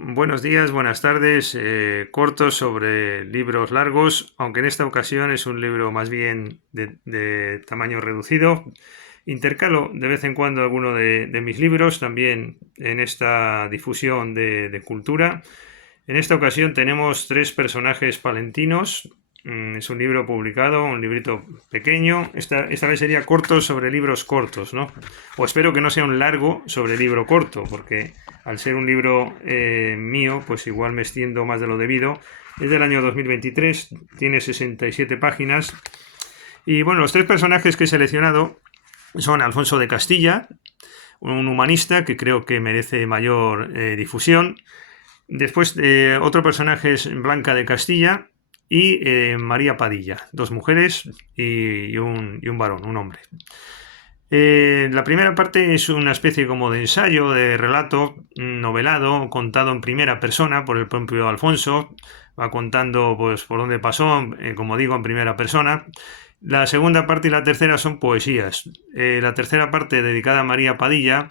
Buenos días, buenas tardes. Cortos sobre libros largos, aunque en esta ocasión es un libro más bien de tamaño reducido. Intercalo de vez en cuando alguno de mis libros también en esta difusión de cultura. En esta ocasión tenemos tres personajes palentinos. Es un libro publicado, un librito pequeño. Esta vez sería corto sobre libros cortos, ¿no? O espero que no sea un largo sobre libro corto, porque al ser un libro mío, pues igual me extiendo más de lo debido. Es del año 2023, tiene 67 páginas. Y bueno, los tres personajes que he seleccionado son Alfonso de Castilla, un humanista que creo que merece mayor difusión. Después, otro personaje es Blanca de Castilla y María Padilla, dos mujeres y un varón, un hombre. La primera parte es una especie como de ensayo, de relato novelado, contado en primera persona por el propio Alfonso. Va contando pues por dónde pasó, como digo, en primera persona. La segunda parte y la tercera son poesías. La tercera parte, dedicada a María Padilla,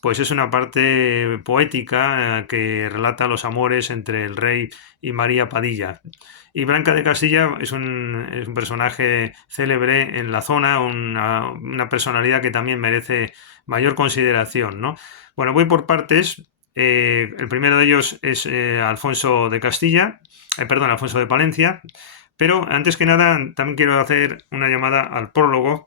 pues es una parte poética que relata los amores entre el rey y María Padilla. Y Blanca de Castilla es un personaje célebre en la zona, una personalidad que también merece mayor consideración, ¿no? Bueno, voy por partes. El primero de ellos es Alfonso de Castilla, perdón, Alfonso de Palencia, pero antes que nada también quiero hacer una llamada al prólogo.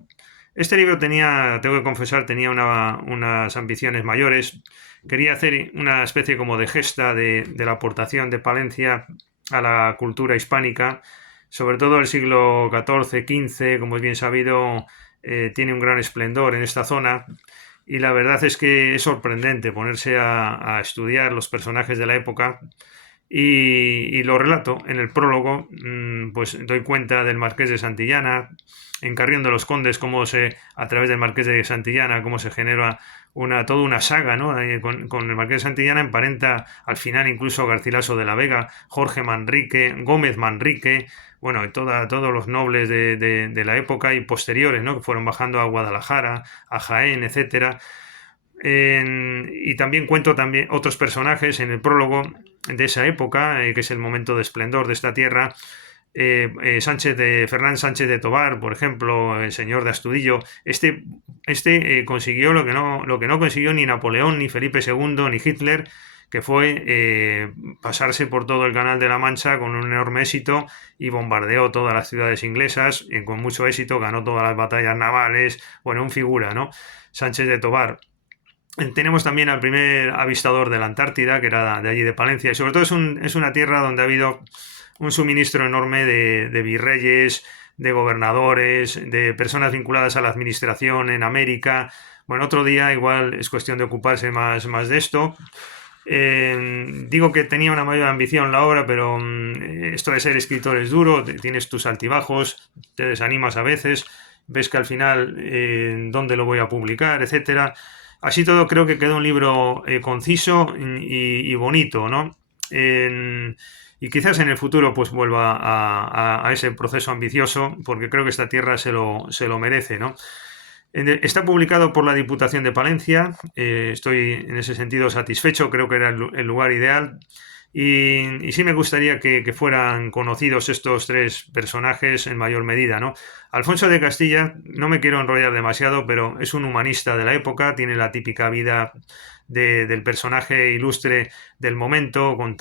Este libro tenía, tengo que confesar, tenía unas ambiciones mayores. Quería hacer una especie como de gesta de la aportación de Palencia a la cultura hispánica, sobre todo el siglo XIV, XV, como es bien sabido, tiene un gran esplendor en esta zona. Y la verdad es que es sorprendente ponerse a estudiar los personajes de la época y lo relato en el prólogo. Pues doy cuenta del Marqués de Santillana, en Carrión de los Condes, a través del Marqués de Santillana, cómo se genera toda una saga, ¿no? Con el Marqués de Santillana emparenta al final incluso Garcilaso de la Vega, Jorge Manrique, Gómez Manrique, bueno, y todos los nobles de la época y posteriores, ¿no? Que fueron bajando a Guadalajara, a Jaén, etcétera. Y también cuento también otros personajes en el prólogo de esa época, que es el momento de esplendor de esta tierra. Fernán Sánchez de Tobar, por ejemplo, el señor de Astudillo, consiguió lo que no consiguió ni Napoleón, ni Felipe II, ni Hitler, que fue pasarse por todo el Canal de la Mancha con un enorme éxito y bombardeó todas las ciudades inglesas, y con mucho éxito ganó todas las batallas navales, bueno, un figura, ¿no? Sánchez de Tobar. Tenemos también al primer avistador de la Antártida, que era de allí de Palencia, y sobre todo es una tierra donde ha habido un suministro enorme de virreyes, de gobernadores, de personas vinculadas a la administración en América. Bueno, otro día igual es cuestión de ocuparse más de esto. Digo que tenía una mayor ambición la obra, pero esto de ser escritor es duro, tienes tus altibajos, te desanimas a veces, ves que al final dónde lo voy a publicar, etcétera. Así todo creo que quedó un libro conciso y bonito, ¿no? Y quizás en el futuro pues vuelva a ese proceso ambicioso, porque creo que esta tierra se lo merece, ¿no? Está publicado por la Diputación de Palencia. Estoy en ese sentido satisfecho, creo que era el lugar ideal. Y sí me gustaría que fueran conocidos estos tres personajes en mayor medida, ¿no? Alfonso de Castilla, no me quiero enrollar demasiado, pero es un humanista de la época, tiene la típica vida del personaje ilustre del momento, con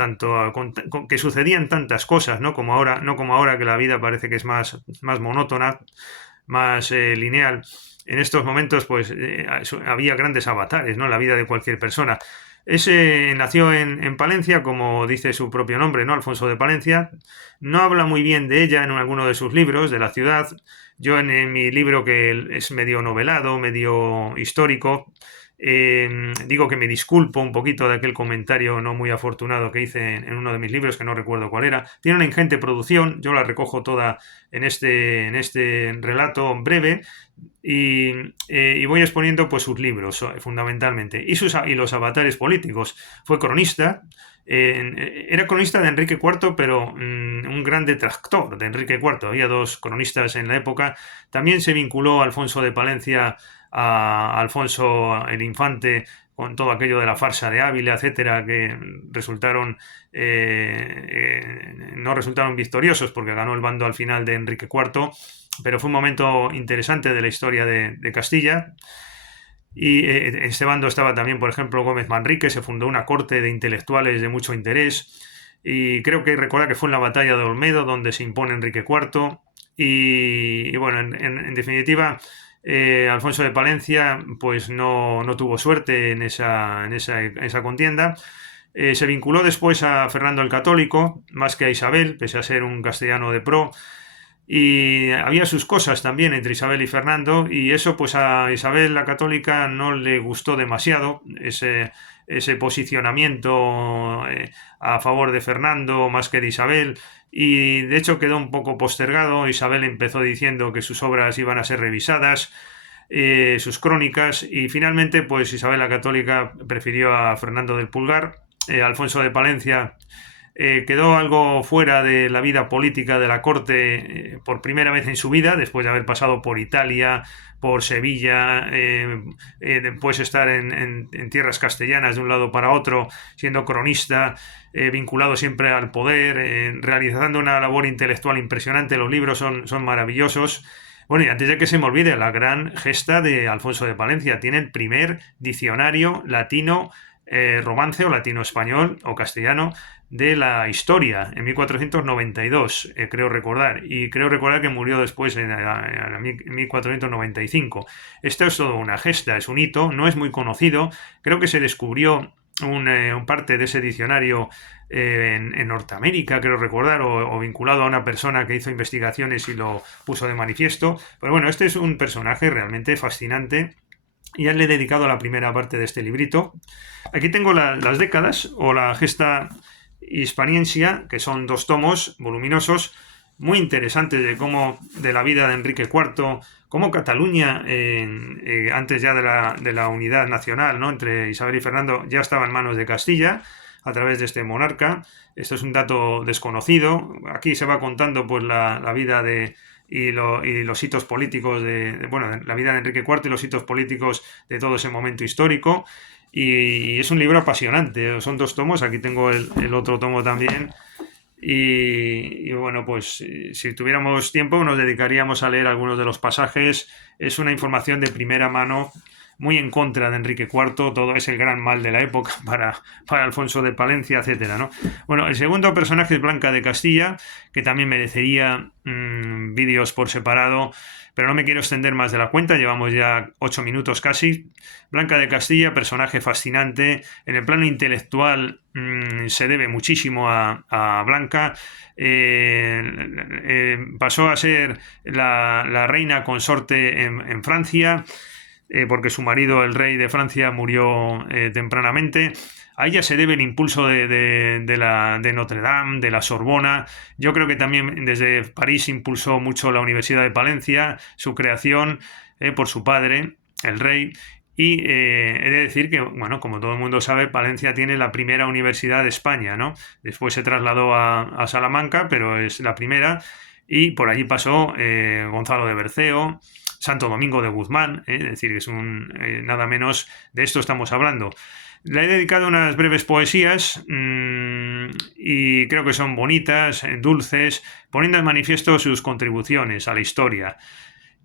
que sucedían tantas cosas, ¿no? Como ahora, no como ahora, que la vida parece que es más monótona, más lineal. En estos momentos, pues, había grandes avatares, ¿no? En la vida de cualquier persona. Ese nació en Palencia, como dice su propio nombre, ¿no? Alfonso de Palencia. No habla muy bien de ella en alguno de sus libros, de la ciudad. Yo en mi libro, que es medio novelado, medio histórico, digo que me disculpo un poquito de aquel comentario no muy afortunado que hice en uno de mis libros, que no recuerdo cuál era. Tiene una ingente producción, yo la recojo toda en este relato breve, y voy exponiendo pues sus libros fundamentalmente y los avatares políticos. Fue cronista, era cronista de Enrique IV, pero un gran detractor de Enrique IV. Había dos cronistas en la época. También se vinculó a Alfonso de Palencia, a Alfonso el Infante, con todo aquello de la farsa de Ávila, etcétera, que no resultaron victoriosos porque ganó el bando al final de Enrique IV, pero fue un momento interesante de la historia de Castilla. Y en este bando estaba también, por ejemplo, Gómez Manrique. Se fundó una corte de intelectuales de mucho interés. Y creo que recuerda que fue en la batalla de Olmedo donde se impone Enrique IV. Y bueno, en definitiva, Alfonso de Palencia pues no tuvo suerte en esa contienda. Se vinculó después a Fernando el Católico, más que a Isabel, pese a ser un castellano de pro. Y había sus cosas también entre Isabel y Fernando, y eso pues a Isabel la católica no le gustó demasiado, ese posicionamiento a favor de Fernando más que de Isabel, y de hecho quedó un poco postergado. Isabel empezó diciendo que sus obras iban a ser revisadas, sus crónicas, y finalmente pues Isabel la católica prefirió a Fernando del Pulgar. Alfonso de Palencia quedó algo fuera de la vida política de la corte por primera vez en su vida, después de haber pasado por Italia, por Sevilla, después estar en tierras castellanas de un lado para otro, siendo cronista, vinculado siempre al poder, realizando una labor intelectual impresionante. Los libros son maravillosos. Bueno, y antes de que se me olvide, la gran gesta de Alfonso de Palencia: tiene el primer diccionario latino, romance o latino-español o castellano de la historia, en 1492, creo recordar, y creo recordar que murió después en 1495. Esto es todo una gesta, es un hito, no es muy conocido. Creo que se descubrió un parte de ese diccionario en Norteamérica, creo recordar, o vinculado a una persona que hizo investigaciones y lo puso de manifiesto. Pero bueno, este es un personaje realmente fascinante, y a él le he dedicado la primera parte de este librito. Aquí tengo las décadas o la gesta hispaniensia, que son 2 tomos voluminosos, muy interesantes de la vida de Enrique IV, cómo Cataluña, antes ya de la unidad nacional, ¿no?, entre Isabel y Fernando, ya estaba en manos de Castilla a través de este monarca. Esto es un dato desconocido. Aquí se va contando pues la vida y los hitos políticos la vida de Enrique IV y los hitos políticos de todo ese momento histórico. Y es un libro apasionante. Son 2 tomos, aquí tengo el otro tomo también. Y bueno, pues si tuviéramos tiempo nos dedicaríamos a leer algunos de los pasajes. Es una información de primera mano, muy en contra de Enrique IV. Todo es el gran mal de la época para Alfonso de Palencia, etcétera, ¿no? Bueno, el segundo personaje es Blanca de Castilla, que también merecería vídeos por separado, pero no me quiero extender más de la cuenta. Llevamos ya 8 minutos casi. Blanca de Castilla, personaje fascinante. En el plano intelectual se debe muchísimo a Blanca. Pasó a ser la reina consorte en Francia, porque su marido, el rey de Francia, murió tempranamente. A ella se debe el impulso de Notre Dame, de la Sorbona. Yo creo que también desde París impulsó mucho la Universidad de Palencia, su creación por su padre, el rey. Y he de decir que, bueno, como todo el mundo sabe, Palencia tiene la primera universidad de España, ¿no? Después se trasladó a Salamanca, pero es la primera. Y por allí pasó Gonzalo de Berceo, Santo Domingo de Guzmán, es decir, es nada menos de esto estamos hablando. Le he dedicado unas breves poesías y creo que son bonitas, dulces, poniendo en manifiesto sus contribuciones a la historia.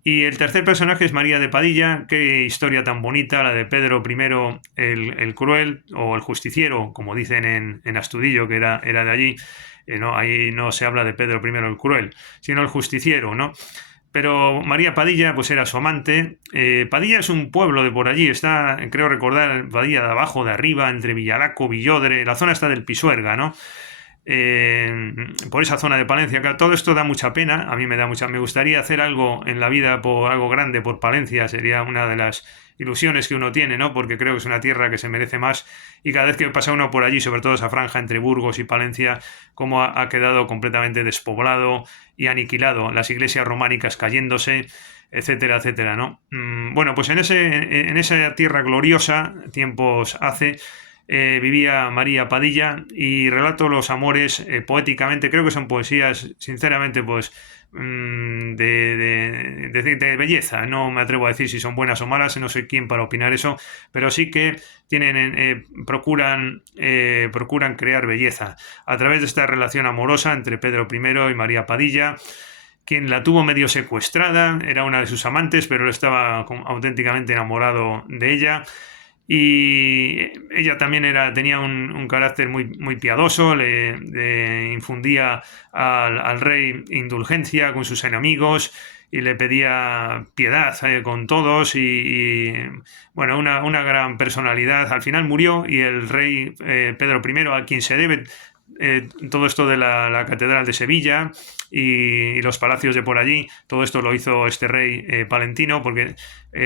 Y el tercer personaje es María de Padilla. Qué historia tan bonita, la de Pedro I el Cruel, o el Justiciero, como dicen en Astudillo, que era de allí. No, ahí no se habla de Pedro I el Cruel, sino el Justiciero, ¿no? Pero María Padilla pues era su amante. Padilla es un pueblo de por allí, está, creo recordar, Padilla de abajo, de arriba, entre Villalaco, Villodre, la zona está del Pisuerga, ¿no? Por esa zona de Palencia. Claro, todo esto da mucha pena, a mí me gustaría hacer algo en la vida, por algo grande por Palencia, sería una de las ilusiones que uno tiene, ¿no? Porque creo que es una tierra que se merece más, y cada vez que pasa uno por allí, sobre todo esa franja entre Burgos y Palencia, como ha quedado completamente despoblado y aniquilado, las iglesias románicas cayéndose, etcétera, etcétera, ¿no? Bueno, pues en esa tierra gloriosa, tiempos hace, vivía María Padilla y relato los amores poéticamente. Creo que son poesías, sinceramente, pues de belleza. No me atrevo a decir si son buenas o malas, no soy quien para opinar eso, pero sí que procuran crear belleza a través de esta relación amorosa entre Pedro I y María Padilla, quien la tuvo medio secuestrada, era una de sus amantes, pero él estaba auténticamente enamorado de ella. Y ella también tenía un carácter muy piadoso, le infundía al rey indulgencia con sus enemigos y le pedía piedad con todos bueno, una gran personalidad. Al final murió y el rey Pedro I, a quien se debe todo esto de la Catedral de Sevilla y los palacios de por allí, todo esto lo hizo este rey palentino, porque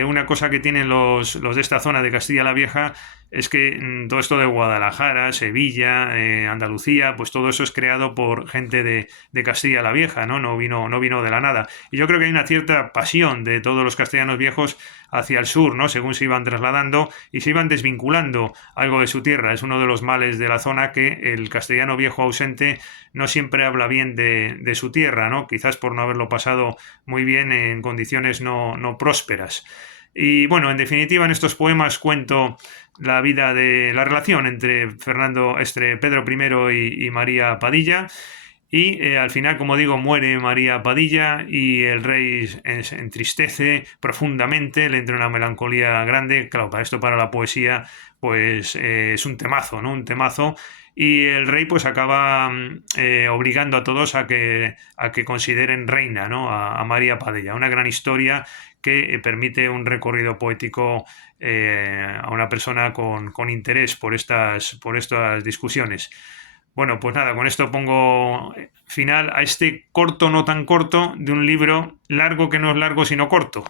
una cosa que tienen los de esta zona de Castilla la Vieja es que todo esto de Guadalajara, Sevilla, Andalucía, pues todo eso es creado por gente de Castilla la Vieja, ¿no? No vino de la nada. Y yo creo que hay una cierta pasión de todos los castellanos viejos hacia el sur, ¿no? Según se iban trasladando y se iban desvinculando algo de su tierra. Es uno de los males de la zona que el castellano viejo ausente no siempre habla bien de su tierra, ¿no? Quizás por no haberlo pasado muy bien en condiciones no prósperas. Y bueno, en definitiva, en estos poemas cuento la vida de la relación entre Pedro I y María Padilla. Y al final, como digo, muere María Padilla y el rey se entristece profundamente, le entra una melancolía grande. Claro, para esto, para la poesía, pues es un temazo, ¿no? Un temazo. Y el rey pues acaba obligando a todos a que consideren reina, ¿no? A María Padilla. Una gran historia que permite un recorrido poético a una persona con interés por estas discusiones. Bueno, pues nada, con esto pongo final a este corto, no tan corto, de un libro largo que no es largo, sino corto.